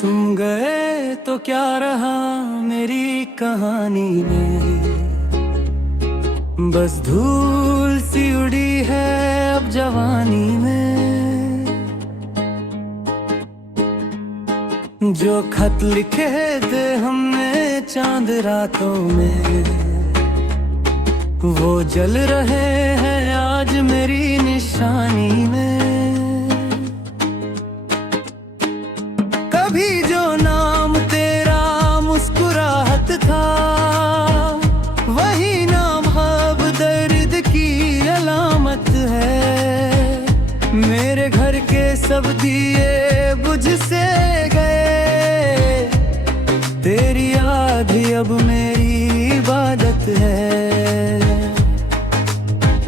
तुम गए तो क्या रहा मेरी कहानी में, बस धूल सी उड़ी है अब जवानी में। जो खत लिखे थे हमने चांद रातों में, वो जल रहे हैं आज मेरी निशानी में। कभी जो नाम तेरा मुस्कुराहट था, वही नाम अब दर्द की अलामत है। मेरे घर के सब दिए बुझ से गए, तेरी याद ही अब मेरी इबादत है।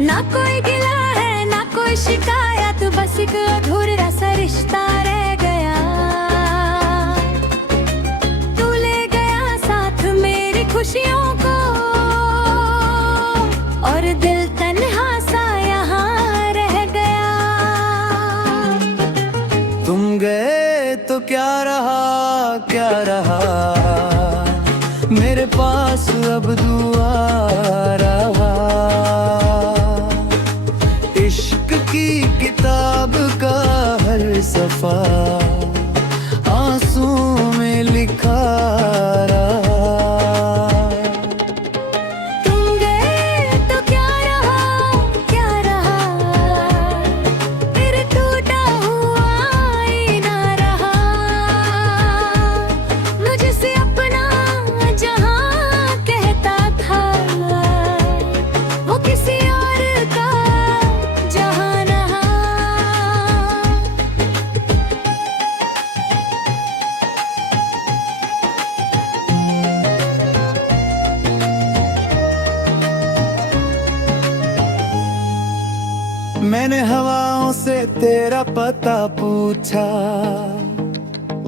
ना कोई गिला है ना कोई शिकायत, बस एक अधूरा सा रिश्ता रह गया। तू ले गया साथ मेरी खुशियों को, और दिल तन्हा सा यहाँ रह गया। तुम गए तो क्या रहा मेरे पास अब दुआ रहा। इश्क की किताब का हर सफा आंसू में लिखा रहा। तुम गए तो क्या रहा, फिर टूटा हुआ आईना रहा। मुझसे अपना जहां कहता था, वो किसी और का जहां रहा। मैंने हवाओं से तेरा पता पूछा,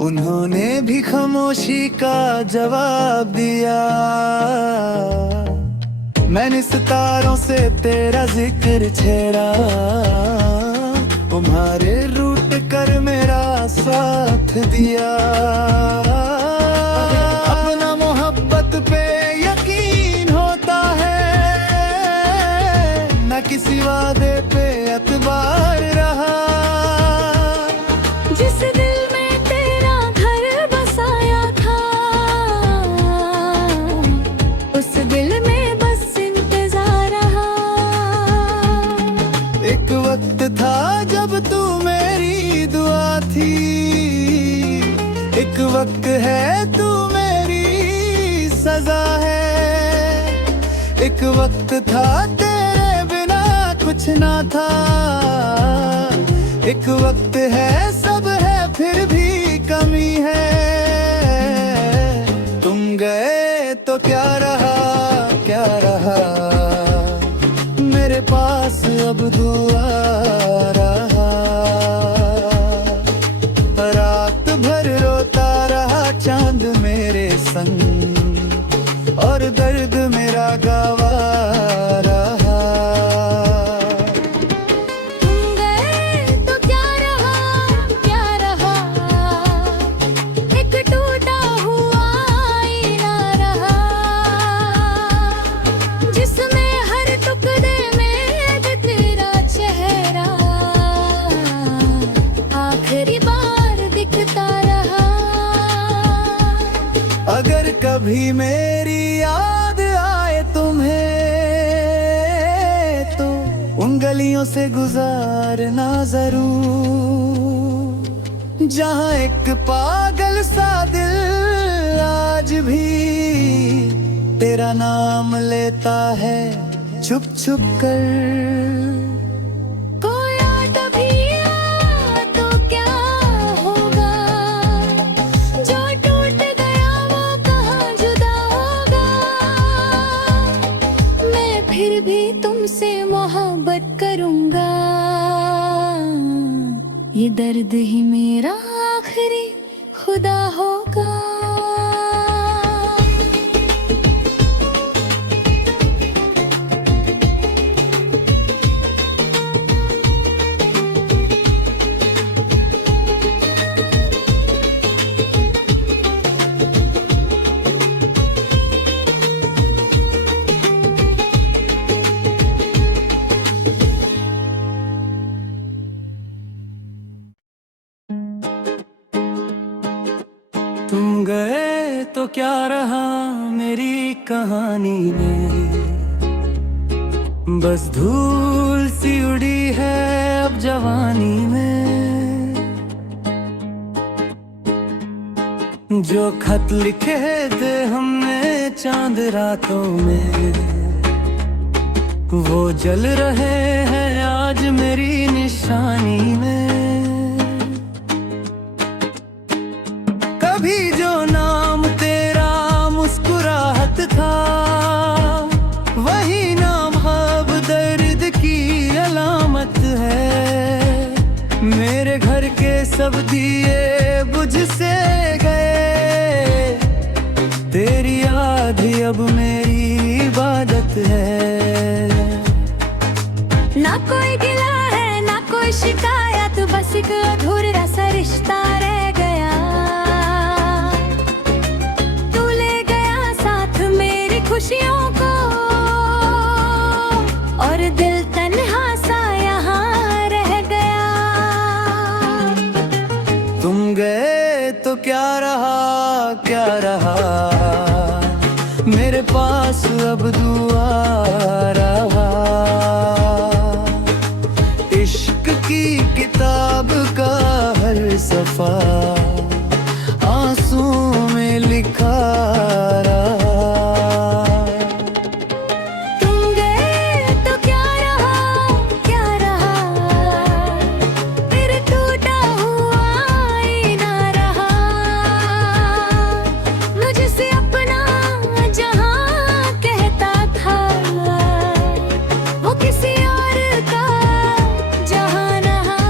उन्होंने भी खामोशी का जवाब दिया। मैंने सितारों से तेरा जिक्र छेड़ा, तुम्हारे रूट कर मेरा साथ दिया। अपना मोहब्बत पे यकीन होता है, न किसी वादे पे एतबार रहा। जिस दिल में तेरा घर बसाया था, उस दिल में बस इंतजार रहा। एक वक्त था जब तू मेरी दुआ थी, एक वक्त है तू मेरी सजा है। एक वक्त था तेरे बिना कुछ ना था, एक वक्त है सब है फिर भी कमी है। तुम गए तो क्या रहा मेरे पास अब दुआ रहा। रात भर रोता रहा चांद मेरे संग, और दर्द मेरा गवा रहा। तुम गए तो क्या रहा, एक टूटा हुआ आईना रहा। जिसमें हर टुकड़े में तेरा चेहरा आखिरी बार दिखता रहा। अगर कभी मेरी याद आए तुम्हें, तो उन गलियों से गुजारना जरूर, जहाँ एक पागल सा दिल आज भी तेरा नाम लेता है छुप छुप कर। कोई और तभी आ तो क्या होगा, जो टूट गया वो कहाँ जुदा होगा। मैं फिर भी तुमसे मोहब्बत करूंगा, ये दर्द ही मेरा आखिरी खुदा होगा। तुम गए तो क्या रहा मेरी कहानी में, बस धूल सी उड़ी है अब जवानी में। जो खत लिखे थे हमने चांद रातों में, वो जल रहे हैं आज मेरी निशानी में। कभी जो नाम तेरा मुस्कुराहट था, वही नाम अब दर्द की अलामत है। मेरे घर के सब दिए बुझ से गए, तेरी याद ही अब मेरी इबादत है। ना कोई गिला है ना कोई शिकायत, बस एक अधूरा सा रिश्ता रह गया। तू ले गया साथ मेरी खुशियों को, और दिल तन्हा सा यहाँ रह गया। तुम गए तो क्या रहा मेरे पास अब दुआ रहा। इश्क की किताब का हर सफा आंसू में लिखा रहा। तुम गए तो क्या रहा फिर टूटा हुआ आईना रहा। मुझसे अपना जहां कहता था, वो किसी और का जहां रहा।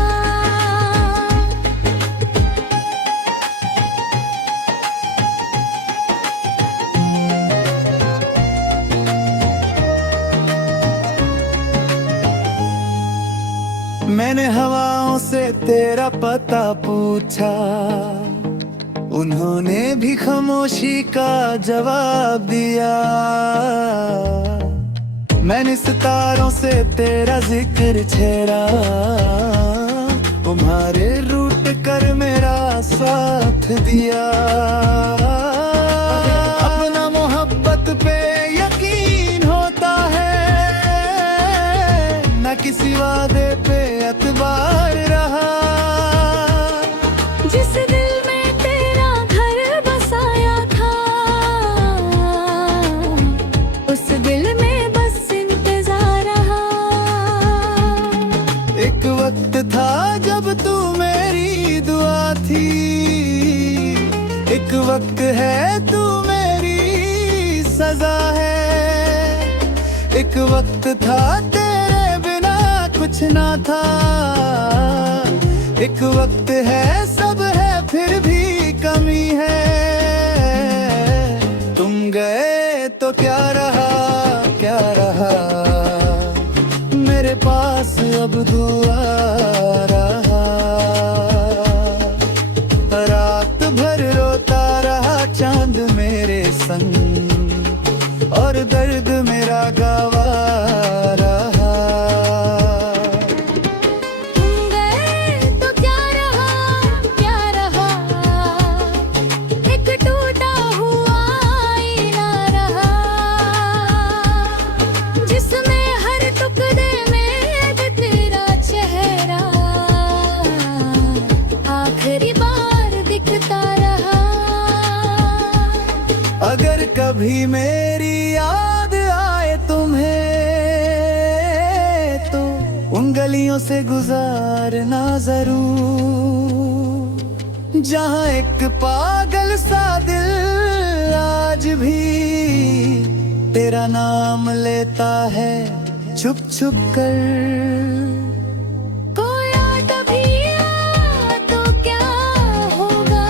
मैंने हवाओं से तेरा पता पूछा, उन्होंने भी खामोशी का जवाब दिया। मैंने सितारों से तेरा जिक्र छेड़ा, तुम्हारे रूठ कर मेरा साथ दिया। अपना मोहब्बत पे यकीन होता है, न किसी वादे पे एतबार रहा। जिस दिल में तेरा घर बसाया था, उस दिल में बस इंतजार रहा। एक वक्त था जब तू मेरी दुआ थी, एक वक्त है तू मेरी सजा है। एक वक्त था तेरे बिना कुछ ना था, एक वक्त है सब है फिर भी कमी है। तुम गए तो क्या रहा मेरे पास अब दुआ रहा। रात भर रोता रहा चांद मेरे संग, और दर्द मेरा गवा रहा। तुम गए तो क्या रहा एक टूटा हुआ आईना रहा। जिसमें हर टुकड़े में तेरा चेहरा आखिरी बार दिखता रहा। अगर कभी मेरी याद आए तुम्हें, तो उन गलियों से गुजारना जरूर, जहाँ एक पागल सा दिल आज भी तेरा नाम लेता है छुप छुप कर। कोई और कभी आ तो क्या होगा,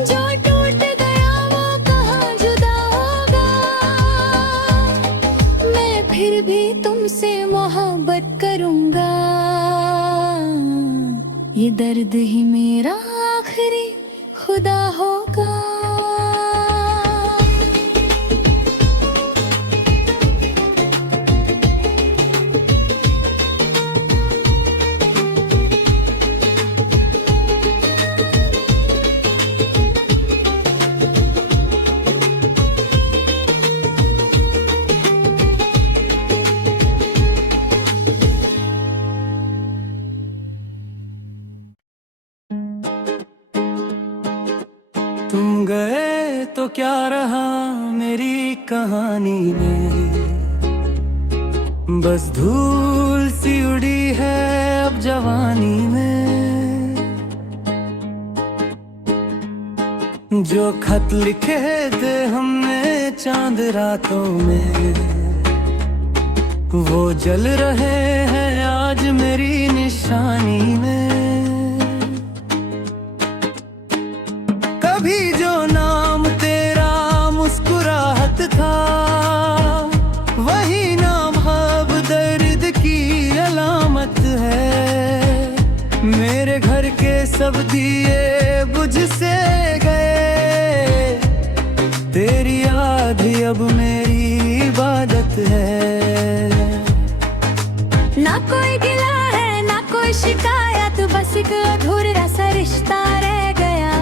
जो टूट गया वो कहाँ जुदा होगा। मैं फिर भी तुमसे मोहब्बत करूंगा, ये दर्द ही मेरा आखिरी खुदा होगा। तुम गए तो क्या रहा मेरी कहानी में, बस धूल सी उड़ी है अब जवानी में। जो खत लिखे थे हमने चांद रातों में, वो जल रहे हैं आज मेरी निशानी में। कभी जो नाम तेरा मुस्कुराहट था, वही नाम अब दर्द की अलामत है। मेरे घर के सब दिए बुझ से गए, तेरी याद ही अब मेरी इबादत है। ना कोई गिला है ना कोई शिकायत, बस एक अधूरा सा रिश्ता रह गया।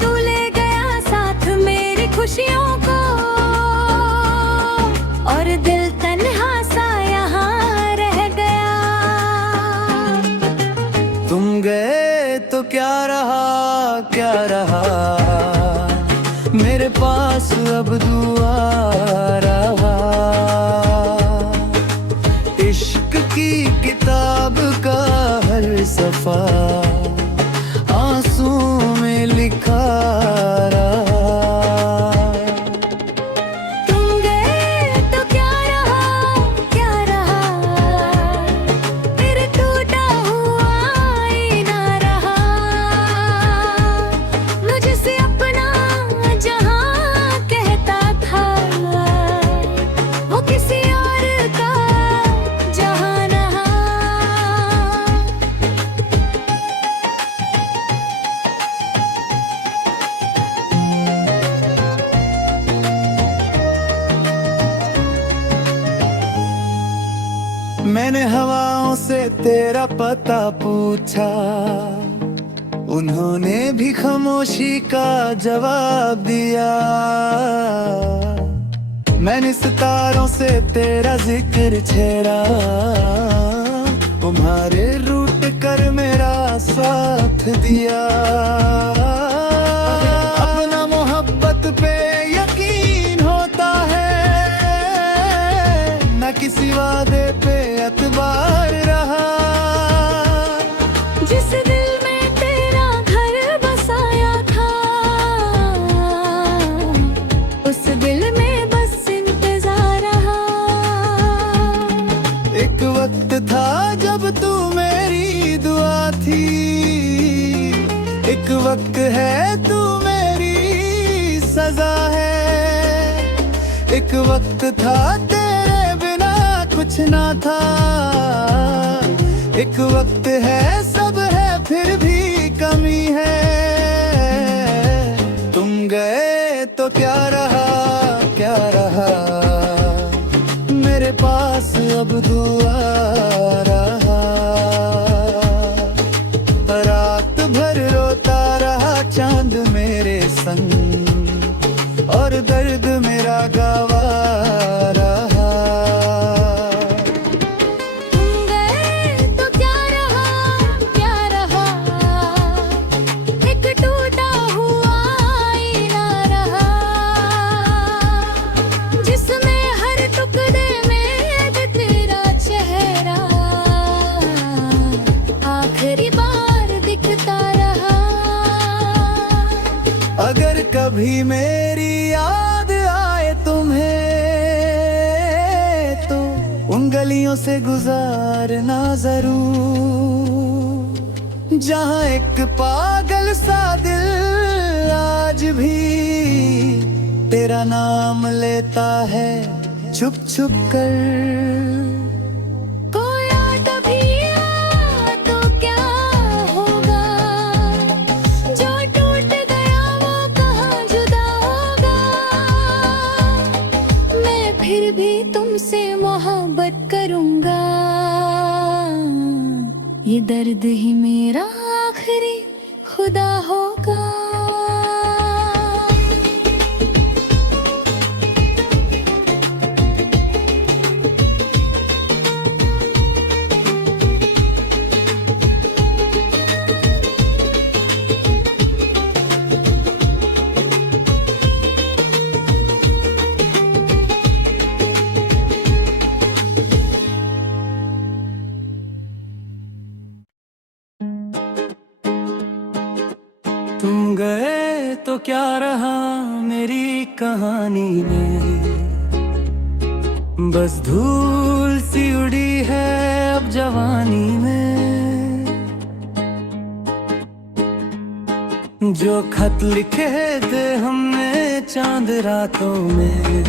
तू ले गया साथ मेरी खुशियों को, और दिल तन्हा सा यहाँ रह गया। तुम गए तो क्या रहा क्या रहा, मेरे पास अब दुआ रहा। इश्क की किताब का हर सफा आंसू में लिखा रहा। तुम गए तो क्या रहा, फिर टूटा हुआ आईना रहा। मुझसे अपना जहां कहता था, वो किसी और का जहां रहा। मैंने हवाओं से तेरा पता पूछा, उन्होंने भी खामोशी का जवाब दिया। मैंने सितारों से तेरा जिक्र छेड़ा, तुम्हारे रूट कर मेरा साथ दिया। अपना मोहब्बत पे यकीन होता है, न किसी वादे पे एतबार रहा। जिस दिल में तेरा घर बसाया था, उस दिल में बस इंतजार रहा। एक वक्त था जब तू मेरी दुआ थी, एक वक्त है तू मेरी सजा है। एक वक्त था तेरे बिना कुछ ना था, एक वक्त है सब है फिर भी कमी है। तुम गए तो क्या रहा, मेरे पास अब दुआ रहा। रात भर रोता रहा चांद मेरे संग, और दर्द मेरा गवा रहा। तुम गए तो क्या रहा, एक टूटा हुआ आईना रहा। जिसमें हर टुकड़े में तेरा चेहरा आखिरी बार दिखता रहा। अगर कभी मेरी याद आए तुम्हें, तो उन गलियों से गुजारना जरूर, जहाँ एक पागल सा दिल आज भी तेरा नाम लेता है छुप छुप कर। कोई और कभी आ तो क्या होगा, जो टूट गया वो कहाँ जुदा होगा। मैं फिर भी तुमसे मोहब्बत करूंगा, ये दर्द ही मेरा आखिरी खुदा होगा। तुम गए तो क्या रहा मेरी कहानी में, बस धूल सी उड़ी है अब जवानी में। जो खत लिखे थे हमने चांद रातों में,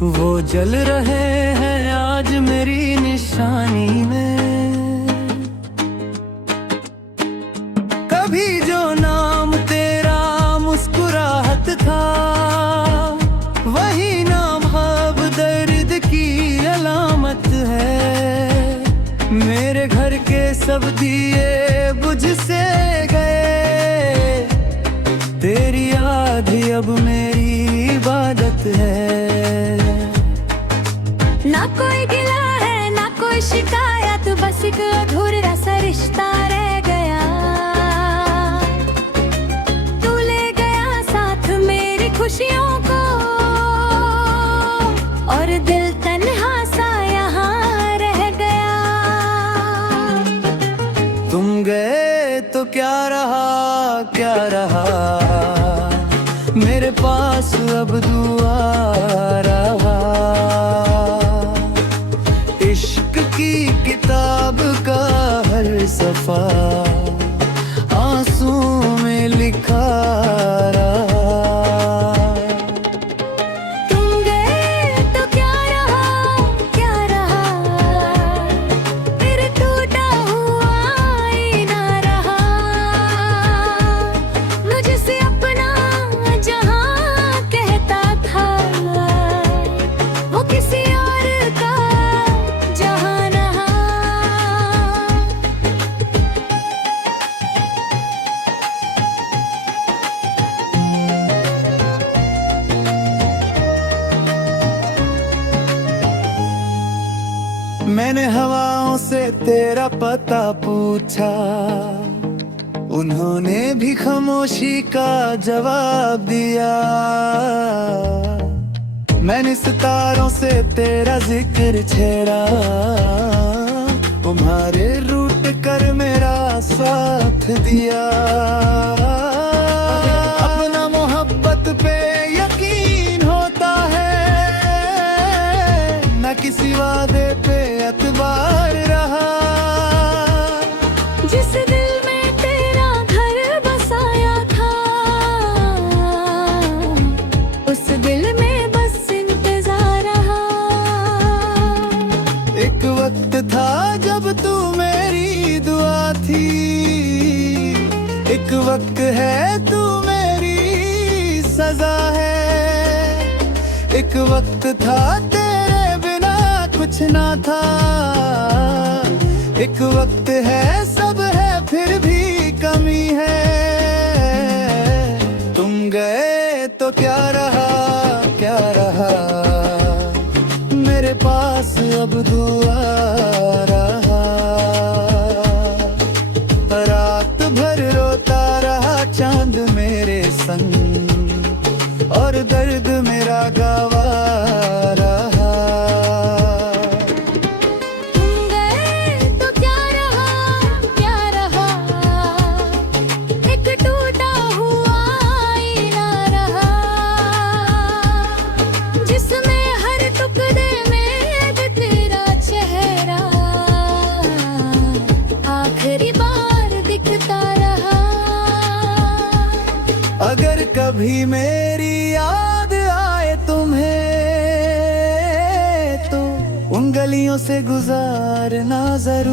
वो जल रहे हैं आज मेरी निशानी में। कभी जो नाम तेरा मुस्कुराहट था, वही नाम अब दर्द की अलामत है। मेरे घर के सब दिए बुझ से गए, तेरी याद ही अब मेरी इबादत है। ना कोई गिला है ना कोई शिकायत, बस एक अधूरा सा रिश्ता रह गया। तू ले गया साथ मेरी खुशियों को, और दिल तन्हा सा यहाँ रह गया। तुम गए तो क्या रहा मेरे पास अब दुआ रहा। इश्क की किताब का हर सफा आंसू में लिखा रहा। तुम गए तो क्या रहा, फिर टूटा हुआ आईना रहा। मुझसे अपना जहां कहता था, वो किसी और का जहां रहा। मैंने हवाओं से तेरा पता पूछा, उन्होंने भी खामोशी का जवाब दिया। मैंने सितारों से तेरा जिक्र छेड़ा, तुम्हारे रूट कर मेरा साथ दिया। अपना मोहब्बत पे यकीन होता है, न किसी वादे पे एतबार रहा। जिस दिल में तेरा घर बसाया था, उस दिल में बस इंतजार रहा। एक वक्त था जब तू मेरी दुआ थी, एक वक्त है तू मेरी सजा है। एक वक्त था तेरे बिना कुछ ना था, एक वक्त है सब है फिर भी कमी है। तुम गए तो क्या रहा मेरे पास अब दुआ रहा। रात भर रोता रहा चांद मेरे संग, और दर्द मेरा गवा रहा। तुम गए तो क्या रहा, एक टूटा हुआ आईना रहा। जिसमें हर टुकड़े में तेरा चेहरा आखिरी बार दिखता रहा। अगर कभी मेरी याद आए तुम्हें, तो उन गलियों से गुजारना जरूर।